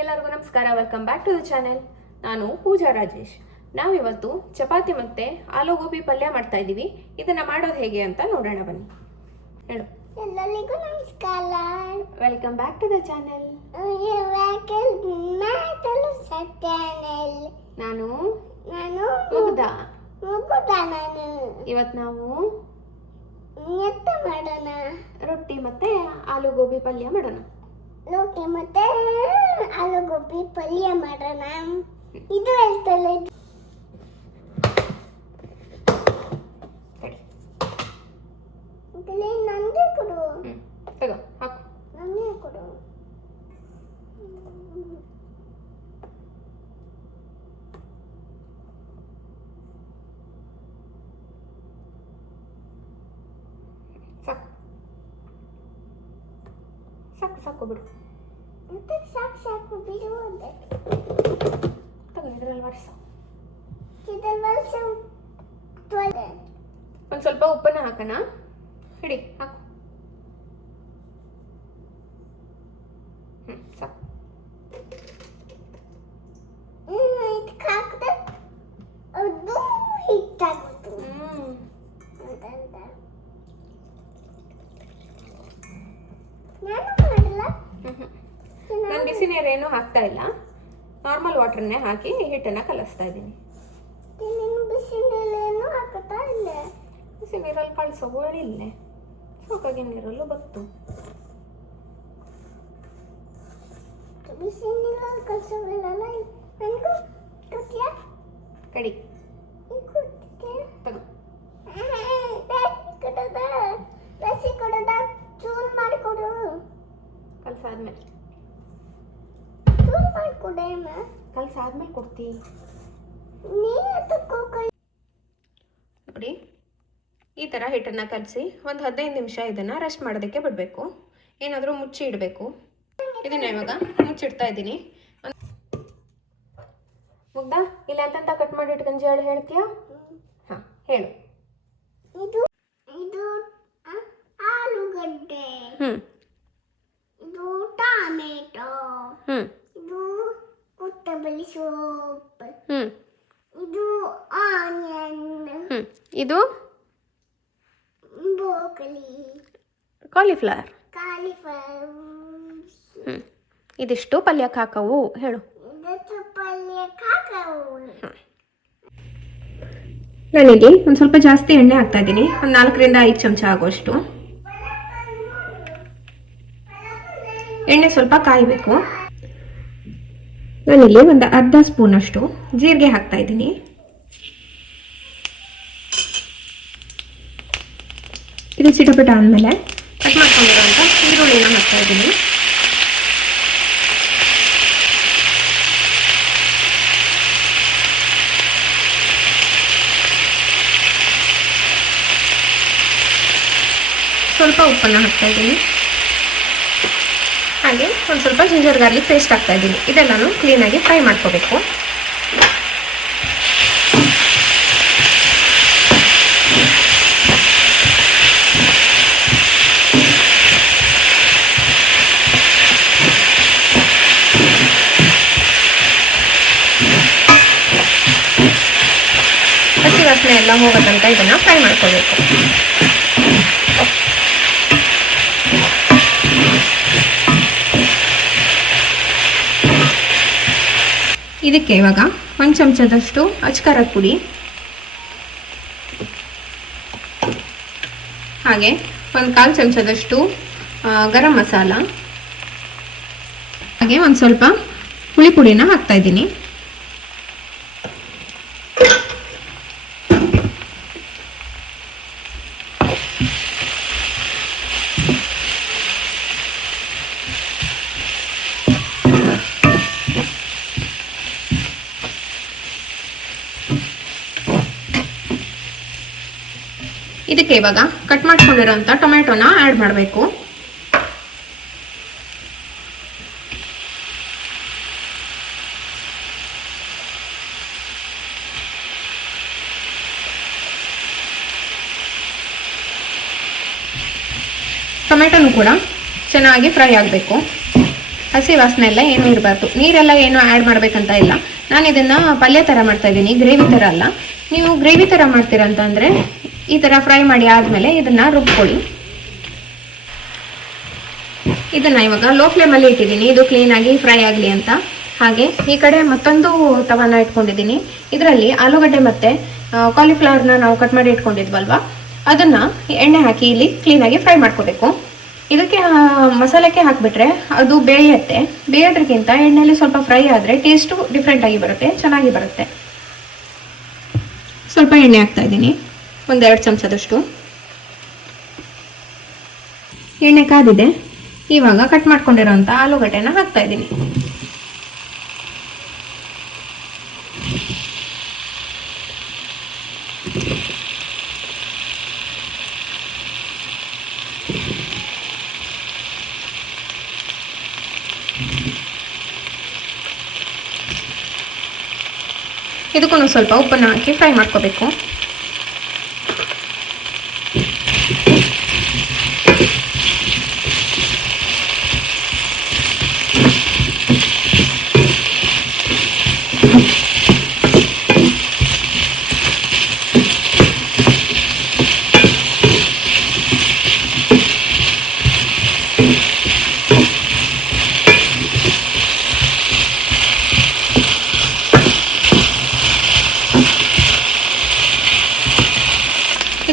ಎಲ್ಲರಿಗೂ ನಮಸ್ಕಾರ. Welcome back to the channel. ನಾನು ಪೂಜಾ ರಾಜೇಶ್. ನಾವಿವತ್ತು ಚಪಾತಿ ಮತ್ತು ಆಲೂ ಗೋಬಿ ಪಲ್ಯ ಮಾಡ್ತಾ ಇದ್ದೀವಿ. ಇದನ್ನು ಮಾಡೋದು ಹೇಗೆ ಅಂತ ನೋಡೋಣ ಬನ್ನಿ. ಹೇಳು. ಎಲ್ಲರಿಗೂ ನಮಸ್ಕಾರ. Welcome back to the channel. ನಾನು ಮುಗ್ಧ. ಇವತ್ತು ನಾವು ಮಾಡೋಣ, ರೊಟ್ಟಿ ಮತ್ತು ಆಲೂ ಗೋಬಿ ಪಲ್ಯ ಮಾಡೋಣ. ರೊಟ್ಟಿ ಮತ್ತೆ ಆಲೂಗೋಬಿ ಪಲ್ಯ ಮಾಡೋಣ. ಇದು ಹೇಳ್ತಲ್ಲ, ನನಗೆ ಕೊಡು. ತಗೋ, ಹಾಕು. ನನಗೆ ಕೊಡು. ಸಾಕು ಸಾಕು ಸಾಕು ಬಿಡು. ಮತ್ತೆ ಸಾಕು ಸಾಕು ಬಿಡು ಅಂದೆ. ತಗೋ, ಇದರಲ್ಲಿ ವರ್ಷ. ಒಂದು ಸ್ವಲ್ಪ ಉಪ್ಪನ್ನ ಹಾಕೋಣ. ಹಿಡಿ, ಹಾಕು. ಸಾಕು. ಇದಕ್ಕೆ ಹಾಕಿದ್ರೆ ಅದು ಹಿಟ್ಟಾಗುತ್ತೆ. ನಾನು ಮಾಡಲ್ಲ. ನಾನು ಬಿಸಿ ನೀರೇನು ಹಾಕ್ತಾ ಇಲ್ಲ, ನಾರ್ಮಲ್ ವಾಟರ್ನೇ ಹಾಕಿ ಹಿಟ್ಟನ್ನು ಕಲಿಸ್ತಾ ಇದ್ದೀನಿ. ನೀನು ಬಿಸಿ ನೀರೇನು ಹಾಕುತ್ತಾ ಇಲ್ಲ? ಬಿಸಿ ನೀರಲ್ಲಿ ಕಳಿಸೋ ಇಲ್ಲೇ ಸಾಕಾಗಿ ನೀರಲ್ಲೂ ಬತ್ತು. ಬಿಸಿ ನೀರಲ್ಲಿ ಕಲಿಸೋಲ್ಲ. ನನಗೂ ಕೊಡ್ತೀಯಾ? ಕಡಿ. ತಗೋ. ರಸಿ ಕೊಡೋದ ಚೂರು ಮಾಡಿಕೊಡು. ಕಲ್ಸಾದ್ಮೇಲೆ ಚೂರು ಮಾಡಿಕೊಡೇಮ್ಮ. ಕಲ್ಸಾದ್ಮೇಲೆ ಕೊಡ್ತಿ. ನೋಡಿ, ಈ ಥರ ಹಿಟ್ಟನ್ನು ಕಲಸಿ ಒಂದು 15 ನಿಮಿಷ ಇದನ್ನು ರೆಸ್ಟ್ ಮಾಡೋದಕ್ಕೆ ಬಿಡಬೇಕು. ಏನಾದರೂ ಮುಚ್ಚಿ ಇಡಬೇಕು. ಇದನ್ನ ಇವಾಗ ಮುಚ್ಚಿಡ್ತಾ ಇದ್ದೀನಿ. ಮುಗ್ದ ಇಲ್ಲ ಅಂತಂತ ಕಟ್ ಮಾಡಿ ಇಟ್ಕೊಂಡು ಹೇಳು. ಹೇಳ್ತೀಯಾ? ಹಾಂ, ಹೇಳು. ಇದು ಇದು ಆಲೂಗಡ್ಡೆ, ಇದು ಟೊಮೆಟೊ, ಇದು ಕೊತ್ತಂಬರಿ ಸೊಪ್ಪು, ಇದು ಆನಿಯನ್, ಇದು ಬ್ರೋಕೊಲಿ, ಕಾಲಿಫ್ಲವರ್. ಇದಿಷ್ಟು ಪಲ್ಯಕ್ಕೆ ಹಾಕವು. ಹೇಳು. ಇದಕ್ಕೆ ಪಲ್ಯಕ್ಕೆ ಹಾಕವು. ನಾನಿಲ್ಲಿ ಒಂದು ಸ್ವಲ್ಪ ಜಾಸ್ತಿ ಎಣ್ಣೆ ಹಾಕ್ತಾ ಇದ್ದೀನಿ. ಒಂದು 4ರಿಂದ 5 ಚಮಚ ಆಗುವಷ್ಟು ಎಣ್ಣೆ ಸ್ವಲ್ಪ ಕಾಯಬೇಕು. ನಾನಿಲ್ಲಿ ಒಂದು ಅರ್ಧ ಸ್ಪೂನ್ ಅಷ್ಟು ಜೀರಿಗೆ ಹಾಕ್ತಾ ಇದ್ದೀನಿ. ಇದು ಚಿಟಪಟ ಆದಮೇಲೆ ಕಟ್ ಮಾಡ್ಕೊಂಡಿರುವಂಥ ಈರುಳ್ಳಿನ ಹಾಕ್ತಾ ಇದ್ದೀನಿ. ಸ್ವಲ್ಪ ಉಪ್ಪನ್ನು ಹಾಕ್ತಾ ಇದ್ದೀನಿ. ಹಾಗೆ ಒಂದು ಸ್ವಲ್ಪ ಜಿಂಜರ್ ಗಾರ್ಲಿಕ್ ಪೇಸ್ಟ್ ಹಾಕ್ತಾ ಇದ್ದೀನಿ. ಇದೆಲ್ಲನೂ ಕ್ಲೀನಾಗಿ ಫ್ರೈ ಮಾಡ್ಕೋಬೇಕು. ಹಸಿ ವಾಸನೆ ಎಲ್ಲ ಹೋಗೋ ತನಕ ಇದನ್ನು ಫ್ರೈ ಮಾಡ್ಕೋಬೇಕು. ಇದಕ್ಕೆ ಇವಾಗ 1 ಚಮಚದಷ್ಟು ಅಚ್ಕಾರದ ಪುಡಿ, ಹಾಗೆ 1/4 ಚಮಚದಷ್ಟು ಗರಂ ಮಸಾಲ, ಹಾಗೆ ಒಂದು ಸ್ವಲ್ಪ ಹುಳಿ ಪುಡಿನ ಹಾಕ್ತಾ ಇದ್ದೀನಿ. ಇದಕ್ಕೆ ಇವಾಗ ಕಟ್ ಮಾಡ್ಕೊಂಡಿರೋಂಥ ಟೊಮೆಟೊನ ಆ್ಯಡ್ ಮಾಡಬೇಕು. ಟೊಮೆಟೊನು ಕೂಡ ಚೆನ್ನಾಗಿ ಫ್ರೈ ಆಗಬೇಕು. ಹಸಿ ವಾಸನೆ ಎಲ್ಲ ಏನೂ ಇರಬಾರ್ದು. ನೀರೆಲ್ಲ ಏನು ಆ್ಯಡ್ ಮಾಡಬೇಕಂತ ಇಲ್ಲ. ನಾನು ಇದನ್ನು ಪಲ್ಯ ಥರ ಮಾಡ್ತಾ ಇದ್ದೀನಿ, ಗ್ರೇವಿ ಥರ ಅಲ್ಲ. ನೀವು ಗ್ರೇವಿ ಥರ ಮಾಡ್ತೀರಂತಂದರೆ ಈ ಥರ ಫ್ರೈ ಮಾಡಿ ಆದಮೇಲೆ ಇದನ್ನು ರುಬ್ಕೊಳ್ಳಿ. ಇದನ್ನು ಇವಾಗ ಲೋ ಫ್ಲೇಮಲ್ಲಿ ಇಟ್ಟಿದ್ದೀನಿ, ಇದು ಕ್ಲೀನಾಗಿ ಫ್ರೈ ಆಗಲಿ ಅಂತ. ಹಾಗೆ ಈ ಕಡೆ ಮತ್ತೊಂದು ತವಾನ ಇಟ್ಕೊಂಡಿದ್ದೀನಿ. ಇದರಲ್ಲಿ ಆಲೂಗಡ್ಡೆ ಮತ್ತು ಕಾಲಿಫ್ಲವರ್ನ ನಾವು ಕಟ್ ಮಾಡಿ ಇಟ್ಕೊಂಡಿದ್ವಲ್ವ, ಅದನ್ನು ಎಣ್ಣೆ ಹಾಕಿ ಇಲ್ಲಿ ಕ್ಲೀನಾಗಿ ಫ್ರೈ ಮಾಡ್ಕೋಬೇಕು. ಇದಕ್ಕೆ ಮಸಾಲೆಗೆ ಹಾಕಿಬಿಟ್ರೆ ಅದು ಬೇಯುತ್ತೆ. ಬೇಯೋದ್ರಕ್ಕಿಂತ ಎಣ್ಣೆಯಲ್ಲಿ ಸ್ವಲ್ಪ ಫ್ರೈ ಆದರೆ ಟೇಸ್ಟು ಡಿಫ್ರೆಂಟಾಗಿ ಬರುತ್ತೆ, ಚೆನ್ನಾಗಿ ಬರುತ್ತೆ. ಸ್ವಲ್ಪ ಎಣ್ಣೆ ಹಾಕ್ತಾ ಇದ್ದೀನಿ, 1-2 ಚಮಚದಷ್ಟು. ಎಣ್ಣೆ ಕಾದಿದೆ. ಇವಾಗ ಕಟ್ ಮಾಡ್ಕೊಂಡಿರೋಂಥ ಆಲೂಗಡ್ಡೆನ ಹಾಕ್ತಾ ಇದ್ದೀನಿ. ಇದಕ್ಕೂ ಸ್ವಲ್ಪ ಉಪ್ಪನ್ನು ಹಾಕಿ ಫ್ರೈ ಮಾಡ್ಕೋಬೇಕು.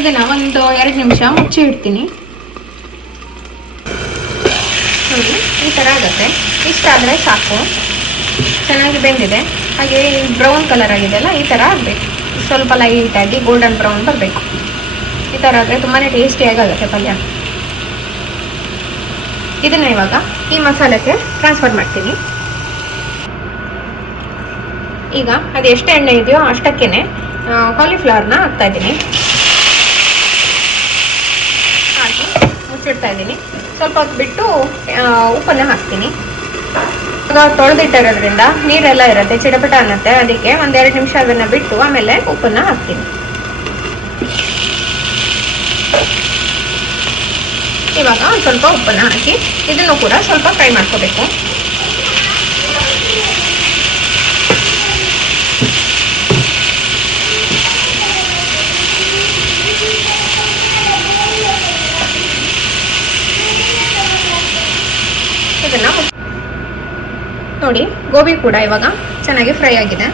ಇದನ್ನು 1-2 ನಿಮಿಷ ಮುಚ್ಚಿ ಇಡ್ತೀನಿ. ನೋಡಿ, ಈ ಥರ ಆಗುತ್ತೆ. ಇಷ್ಟಾದರೆ ಸಾಕು, ಚೆನ್ನಾಗಿ ಬೆಂದಿದೆ. ಹಾಗೆ ಬ್ರೌನ್ ಕಲರ್ ಆಗಿದೆಯಲ್ಲ, ಈ ಥರ ಆಗಬೇಕು. ಸ್ವಲ್ಪ ಲೈಟಾಗಿ ಗೋಲ್ಡನ್ ಬ್ರೌನ್ ಬರಬೇಕು. ಈ ಥರ ಆದರೆ ತುಂಬಾ ಟೇಸ್ಟಿಯಾಗಿ ಆಗುತ್ತೆ ಪಲ್ಯ. ಇದನ್ನು ಇವಾಗ ಈ ಮಸಾಲೆಗೆ ಟ್ರಾನ್ಸ್ಫರ್ ಮಾಡ್ತೀನಿ. ಈಗ ಅದು ಎಷ್ಟು ಎಣ್ಣೆ ಇದೆಯೋ ಅಷ್ಟಕ್ಕೇ ಕಾಲಿಫ್ಲವರ್ನ ಹಾಕ್ತಾ ಇದ್ದೀನಿ. ಹಾಕಿ ಮುಚ್ಚಿಡ್ತಾ ಇದ್ದೀನಿ. ಸ್ವಲ್ಪ ಹೊತ್ತು ಬಿಟ್ಟು ಉಪ್ಪನ್ನು ಹಾಕ್ತೀನಿ. ಇವಾಗ ತೊಳೆದಿಟ್ಟಿರೋದ್ರಿಂದ ನೀರೆಲ್ಲ ಇರುತ್ತೆ, ಚಿಟಪಟ ಅನ್ನತ್ತೆ. ಅದಕ್ಕೆ 1-2 ನಿಮಿಷ ಅದನ್ನು ಬಿಟ್ಟು ಆಮೇಲೆ ಉಪ್ಪನ್ನು ಹಾಕ್ತೀನಿ. ಇವಾಗ ಸ್ವಲ್ಪ ಉಪ್ಪನ್ನು ಹಾಕಿ ಇದನ್ನು ಕೂಡ ಸ್ವಲ್ಪ ಫ್ರೈ ಮಾಡ್ಕೋಬೇಕು. ಇದನ್ನು ನೋಡಿ, ಗೋಬಿ ಕೂಡ ಇವಾಗ ಚೆನ್ನಾಗಿ ಫ್ರೈ ಆಗಿದೆ.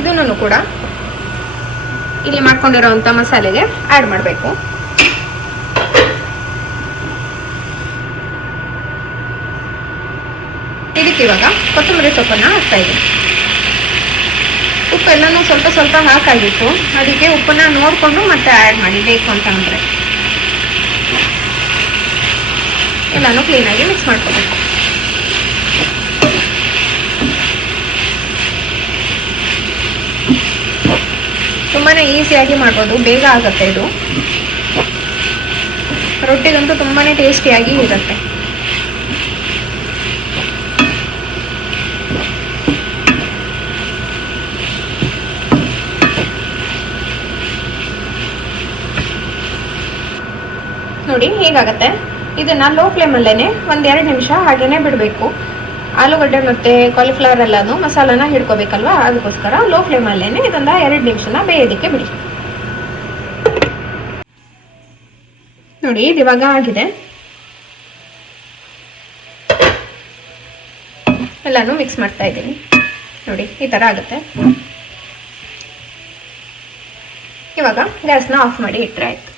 ಇದನ್ನು ಕೂಡ ಇಲ್ಲಿ ಮಾಡ್ಕೊಂಡಿರೋಂಥ ಮಸಾಲೆಗೆ ಆ್ಯಡ್ ಮಾಡಬೇಕು. ಇದಕ್ಕೆ ಇವಾಗ ಕೊತ್ತಂಬರಿ ಸೊಪ್ಪನ್ನು ಹಾಕ್ತಾ ಇದ್ದೀನಿ. ಉಪ್ಪೆಲ್ಲನೂ ಸ್ವಲ್ಪ ಸ್ವಲ್ಪ ಹಾಕಾಗಿತ್ತು, ಅದಕ್ಕೆ ಉಪ್ಪನ್ನು ನೋಡಿಕೊಂಡು ಮತ್ತೆ ಆ್ಯಡ್ ಮಾಡಿ ಬೇಕು ಅಂತ ಅಂದರೆ. ಎಲ್ಲನೂ ಕ್ಲೀನಾಗಿ ಮಿಕ್ಸ್ ಮಾಡ್ಕೋಬೇಕು. ತುಂಬಾ ಈಸಿಯಾಗಿ ಮಾಡ್ಬೋದು, ಬೇಗ ಆಗುತ್ತೆ ಇದು. ರೊಟ್ಟಿಗಂತೂ ತುಂಬಾ ಟೇಸ್ಟಿಯಾಗಿ ಇರುತ್ತೆ. ನೋಡಿ, ಹೀಗಾಗತ್ತೆ. ಇದನ್ನ ಲೋ ಫ್ಲೇಮಲ್ಲೇ 1-2 ನಿಮಿಷ ಹಾಗೇನೆ ಬಿಡಬೇಕು. ಆಲೂಗಡ್ಡೆ ಮತ್ತು ಕಾಲಿಫ್ಲವರ್ ಎಲ್ಲನೂ ಮಸಾಲಾನ ಹಿಡ್ಕೋಬೇಕಲ್ವ, ಅದಕ್ಕೋಸ್ಕರ ಲೋ ಫ್ಲೇಮಲ್ಲೇ ಇದೊಂದು 2 ನಿಮಿಷನ ಬೇಯೋದಕ್ಕೆ ಬಿಡಿ. ನೋಡಿ, ಇದು ಇವಾಗ ಆಗಿದೆ. ಎಲ್ಲನೂ ಮಿಕ್ಸ್ ಮಾಡ್ತಾ ಇದ್ದೀನಿ. ನೋಡಿ, ಈ ಥರ ಆಗುತ್ತೆ. ಇವಾಗ ಗ್ಯಾಸ್ನ ಆಫ್ ಮಾಡಿ ಇಟ್ಟರೆ ಆಯ್ತು.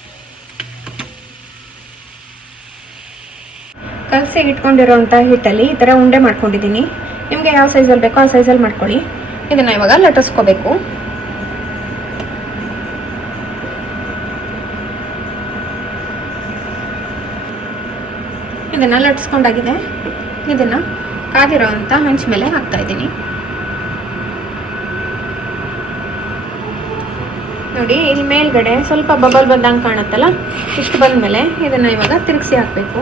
ಕಲಸಿ ಇಟ್ಕೊಂಡಿರೋಂಥ ಹಿಟ್ಟಲ್ಲಿ ಈ ಥರ ಉಂಡೆ ಮಾಡ್ಕೊಂಡಿದ್ದೀನಿ. ನಿಮಗೆ ಯಾವ ಸೈಜಲ್ಲಿ ಬೇಕೋ ಆ ಸೈಜಲ್ಲಿ ಮಾಡ್ಕೊಳ್ಳಿ. ಇದನ್ನು ಇವಾಗ ಲಟ್ಟಿಸ್ಕೋಬೇಕು. ಇದನ್ನು ಲಟ್ಟಿಸ್ಕೊಂಡಾಗಿದೆ. ಇದನ್ನು ಕಾದಿರೋಂಥ ಹಂಚ್ ಮೇಲೆ ಹಾಕ್ತಾ ಇದ್ದೀನಿ. ನೋಡಿ, ಇಲ್ಲಿ ಮೇಲ್ಗಡೆ ಸ್ವಲ್ಪ ಬಬಲ್ ಬಂದಂಗೆ ಕಾಣುತ್ತಲ್ಲ, ಇಷ್ಟು ಬಂದಮೇಲೆ ಇದನ್ನು ಇವಾಗ ತಿರುಗಿಸಿ ಹಾಕಬೇಕು.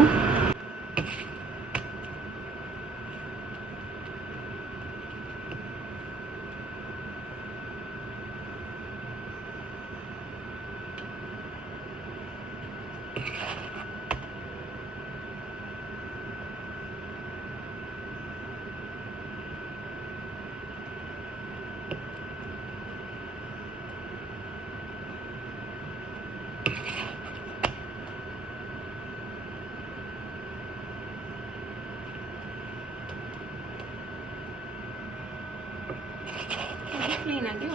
ಕ್ಲೀನಾಗಿ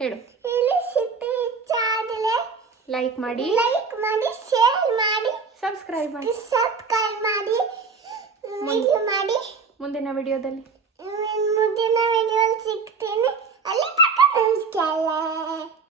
ಹೇಳು. ಇಲ್ಲಿ ಸಿಪ್ಪೆ ಇಚ್ಚಾದಲೆ ಲೈಕ್ ಮಾಡಿ, ಶೇರ್ ಮಾಡಿ, ಸಬ್ಸ್ಕ್ರೈಬ್ ಮಾಡಿ ವಿಡಿಯೋ ಮಾಡಿ ಮುಂದಿನ ವಿಡಿಯೋದಲ್ಲಿ